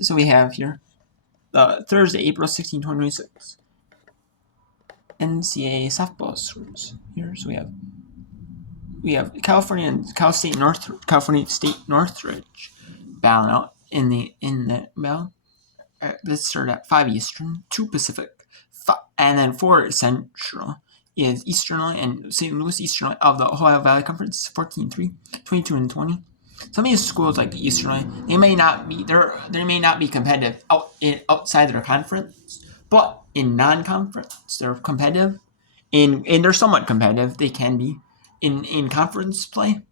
So we have here Thursday, April 16, 2026. NCAA softball scores here. So we have California and California State Northridge battling out in the battle. This started at 5 Eastern, 2 Pacific, and then 4 Central is Eastern and St. Louis Eastern of the Ohio Valley Conference, 14-3, 22-20. Some of these schools like the Eastern they may not be competitive outside their conference, but in non-conference they're competitive. And they're somewhat competitive. They can be in conference play.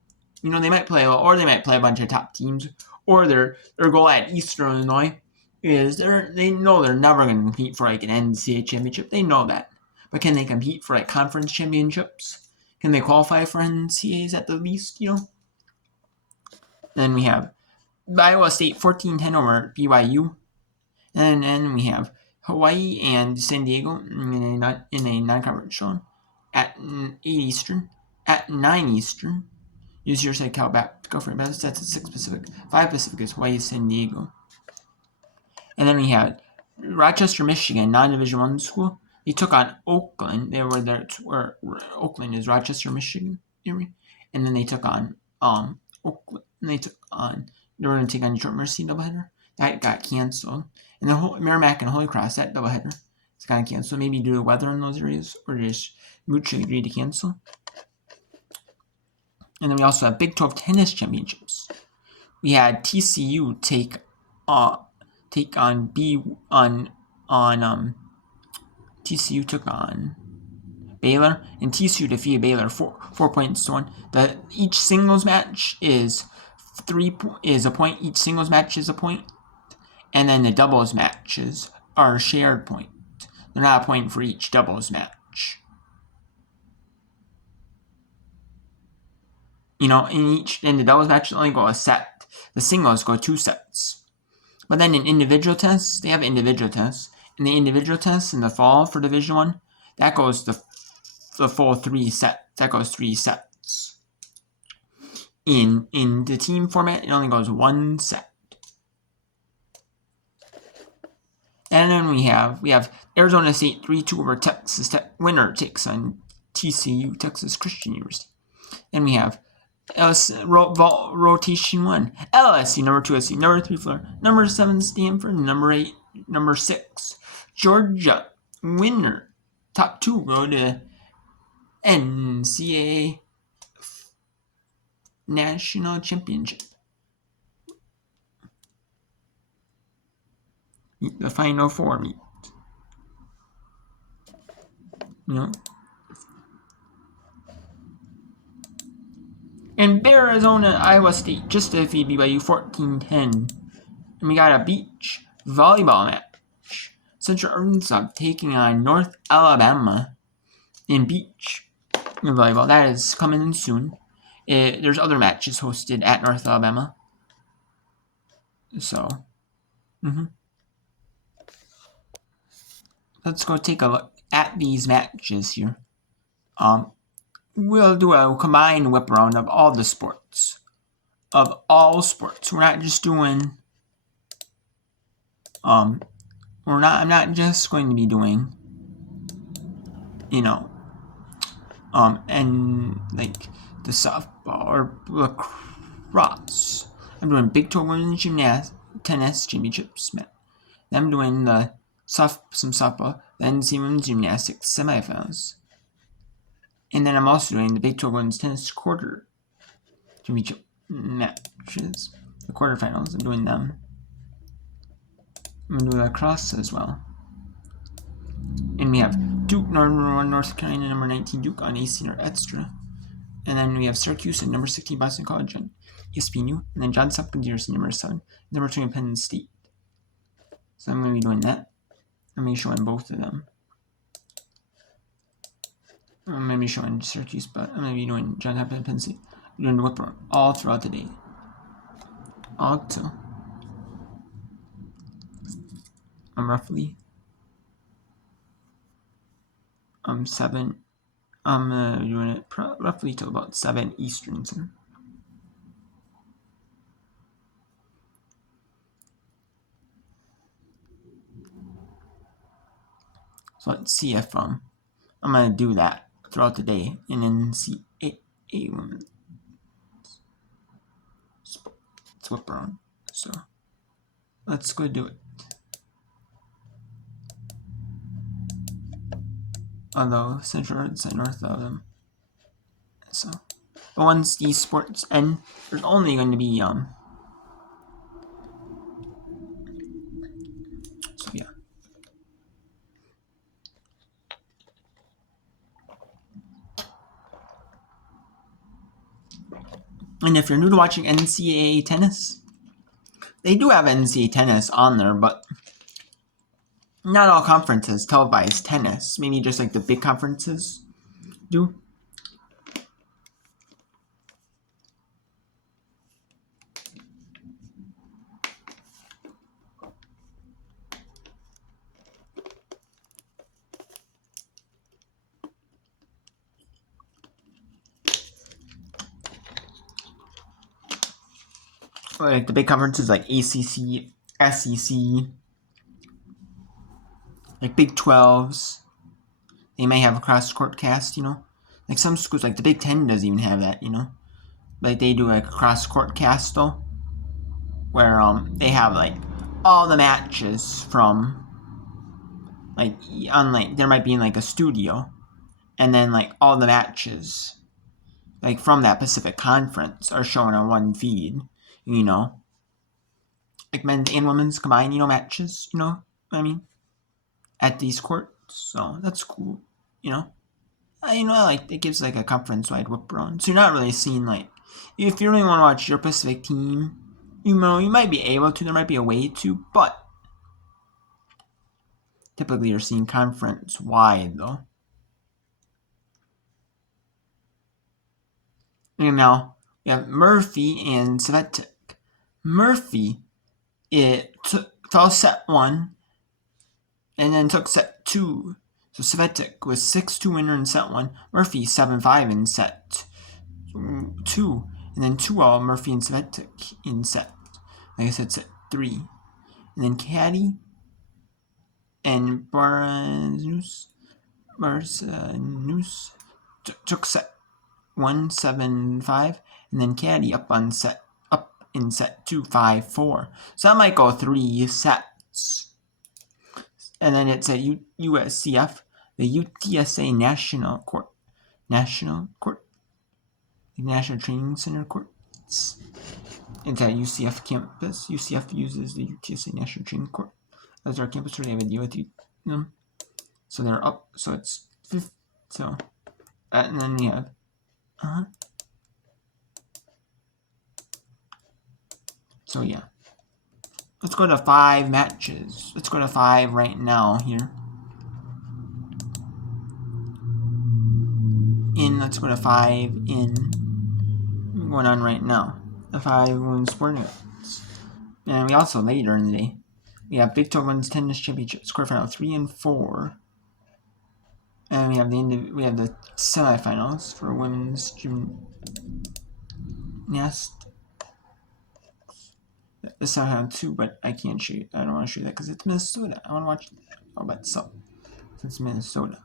They might play a bunch of top teams, or their goal at Eastern Illinois is they know they're never going to compete for like an NCAA championship. They know that, but can they compete for like conference championships? Can they qualify for NCAAs at the least? Then we have Iowa State 14-10 over BYU, and then we have Hawaii and San Diego in a non-conference showing at 8 Eastern, at 9 Eastern. Use your side Calback to go for it. That's at 6 Pacific. 5 Pacific is Hawaii, San Diego. And then we had Rochester, Michigan, non-Division I school. They took on Oakland. They were there where Oakland is Rochester, Michigan area. And then they took on Oakland. And they were going to take on Detroit Mercy doubleheader. That got canceled. And the Merrimack and Holy Cross, that doubleheader, it's got canceled. Maybe due to weather in those areas, or just mutually agreed to cancel. And then we also have Big 12 tennis championships. We had TCU take on TCU took on Baylor, and TCU defeated Baylor 4-1. Each singles match is a point. Each singles match is a point, and then the doubles matches are a shared point. They're not a point for each doubles match. In the doubles match only go a set. The singles go 2 sets. But then in individual tests, they have individual tests. And the individual tests in the fall for Division I, that goes the full 3 sets. That goes 3 sets. In the team format, it only goes 1 set. And then we have Arizona State 3-2 over Texas Tech. Winner takes on TCU, Texas Christian University. And we have rotation 1. LSU, number 2 SC, number 3 Florida, number 7 Stanford, number 6 Georgia. Winner, top 2 go to NCAA National Championship. The Final Four meet. And Arizona, Iowa State just defeated BYU 14-10. And we got a beach volleyball match. Central Arkansas taking on North Alabama in beach volleyball. That is coming in soon. There's other matches hosted at North Alabama. So, let's go take a look at these matches here. We'll do a combined whip around of all the sports. Of all sports. We're not just doing I'm not just going to be doing and like the softball or lacrosse. I'm doing Big 12 Women's Tennis Championships. Then I'm doing some softball, then some women's gymnastics semifinals. And then I'm also doing the Big 12 Women's Tennis Quarter Championship matches, the quarterfinals. I'm doing them. I'm going to do lacrosse as well. And we have Duke, number 1 North Carolina, number 19 Duke on AC or Extra. And then we have Syracuse and number 16 Boston College on ESPNU. And then Johns Hopkins University, number 7, number 2 Penn State. So I'm going to be doing that. I'm going to be showing both of them. I'm going to be showing Syracuse, but I'm going to be doing Johns Hopkins and Penn State. I'm doing the whip around all throughout the day. All till roughly 7. I'm doing it roughly till about 7 Eastern. So let's see if I'm gonna do that throughout the day in NCAA women's sport. Let's whip around. So let's go do it. Although Central and North of them. So but once these sports end, there's only going to be so yeah. And if you're new to watching NCAA tennis, they do have NCAA tennis on there, but not all conferences televise tennis. Maybe just like the big conferences do. Like the big conferences like ACC, SEC, like Big 12s. They may have a cross-court cast, Like some schools, like the Big 10 doesn't even have that, Like they do like a cross-court cast though, where they have like all the matches from like on there might be in like a studio, and then like all the matches like from that Pacific Conference are shown on one feed, like men's and women's combined, matches, what I mean, at these courts. So that's cool, I like it gives like a conference-wide whip around. So you're not really seeing like if you really want to watch your Pacific team, you might be able to. There might be a way to, but typically you're seeing conference-wide though. And now we have Murphy and Svetec. Murphy, it fell set 1 and then took set 2. So Svetec was 6-2 winner in set 1. Murphy 7-5 in set 2. And then 2-all Murphy and Svetec in set, like I said, set 3. And then Caddy and Barnes took set 1, 7-5. And then Caddy up in set 2, 5-4. So that might go 3 sets. And then it's at USCF, the UTSA National Training Center courts. It's at UCF campus. UCF uses the UTSA National Training Court as our campus where they have a deal with them. So they're up. So it's 5th. So and then we have So yeah. Let's go to 5 matches. Let's go to 5 right now here. Let's go to 5 going on right now. The 5 women's sporting events. And we also later in the day, we have Big 12 Women's Tennis Championships quarterfinal 3 and 4. And we have the semifinals for women's gymnastics. The semifinal 2, but I can't show you. I don't want to show you that because it's Minnesota. I want to watch it. How about so? It's Minnesota.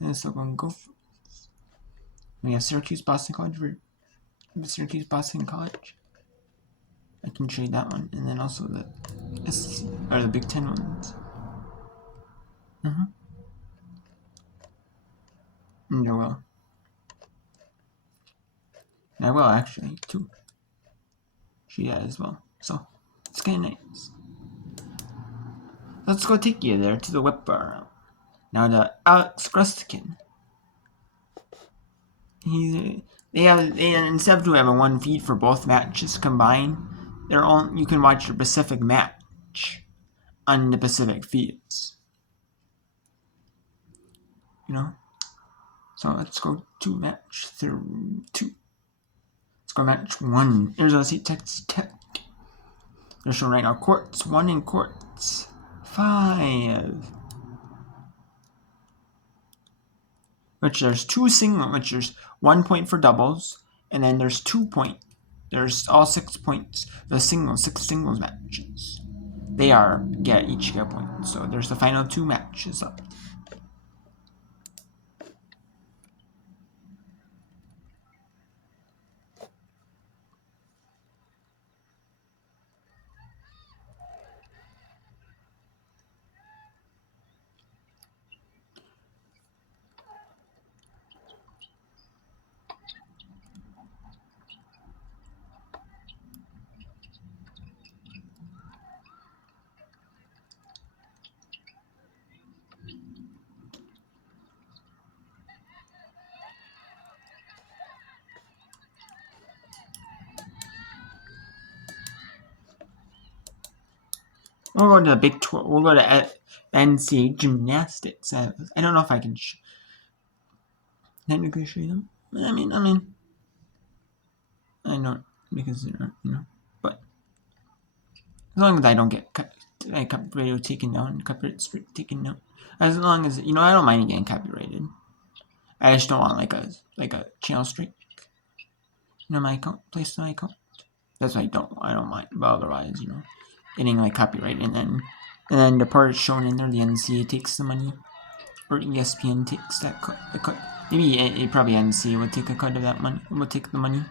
Minnesota going to go for. We have Syracuse, Boston College. Syracuse, Boston College. I can show you that one, and then also the Big 10 ones. And I will. And I will actually too. Show you that as well. So it's kind of nice. Let's go take you there to the whip bar. Now the Alex Grustkin. Instead of having one feed for both matches combined, you can watch your Pacific match on the Pacific feeds. So let's go to match 2. Let's go match 1. Arizona State, Texas Tech. They're showing right now courts 1 and courts 5. Which there's 2 single, which there's 1 point for doubles, and then there's 2 points. There's all 6 points. The 6 singles matches. They each get a point. So there's the final 2 matches up. We'll go to the Big 12. We'll go to NCAA gymnastics. I don't know if I can technically show you them. I mean, I know because they're, but as long as I don't get copyright taken down, as long as I don't mind getting copyrighted. I just don't want like a channel strike. My account placed on my account. That's why I don't mind. But otherwise, getting like copyright and then the part shown in there, the NCAA takes the money, or ESPN takes that cut. The cut. Maybe it probably NCAA would take a cut of that money. Would take the money.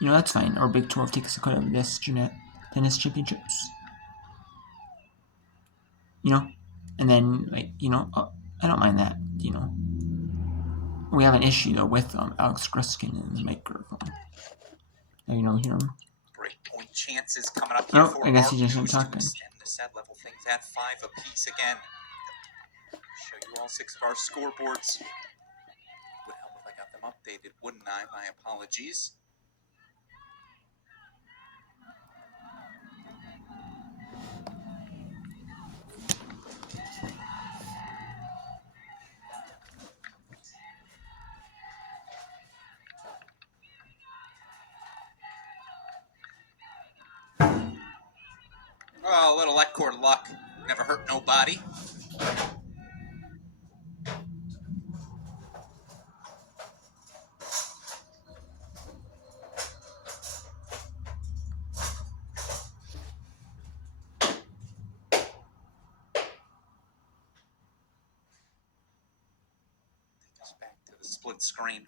That's fine. Or Big 12 takes a cut of this tennis championships. And then I don't mind that. We have an issue though with Alex Gruskin and the microphone. Hear him. Great point chances coming up here for I guess he just isn't to talking. extend the set, level things at 5 apiece again. Show you all 6 of our scoreboards. Would help if I got them updated, wouldn't I? My apologies. Oh, a little Eckcourt luck. Never hurt nobody. Take us back to the split screen.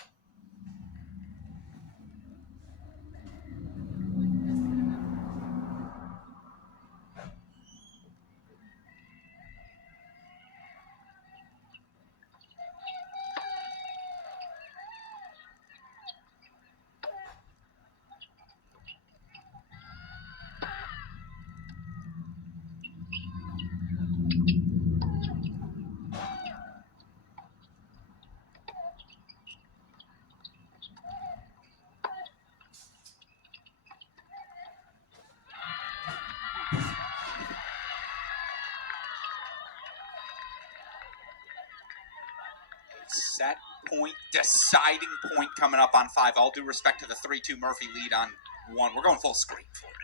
Set point, deciding point coming up on 5. All due respect to the 3-2 Murphy lead on 1. We're going full screen for it.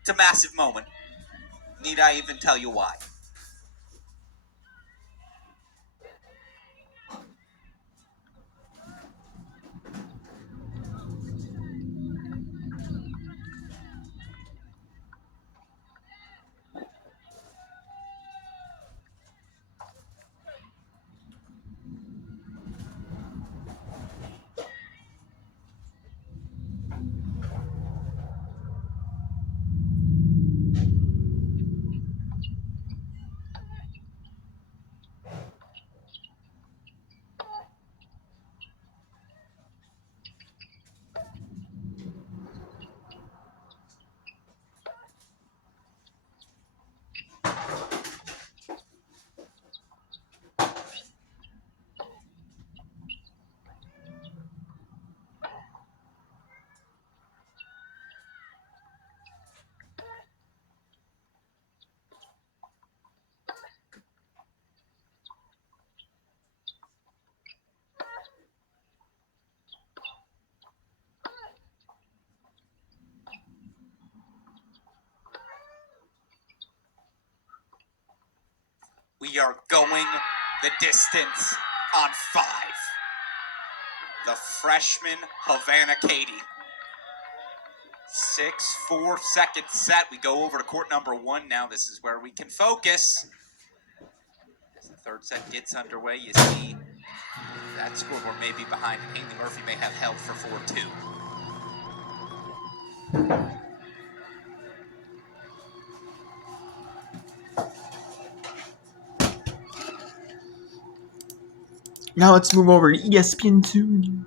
It's a massive moment. Need I even tell you why? We are going the distance on 5. The freshman Havana Katie. 6-4 second set. We go over to court number 1 now. This is where we can focus. As the third set gets underway, you see that scoreboard may be behind, and Haley Murphy may have held for 4-2. Now let's move over to ESPN2.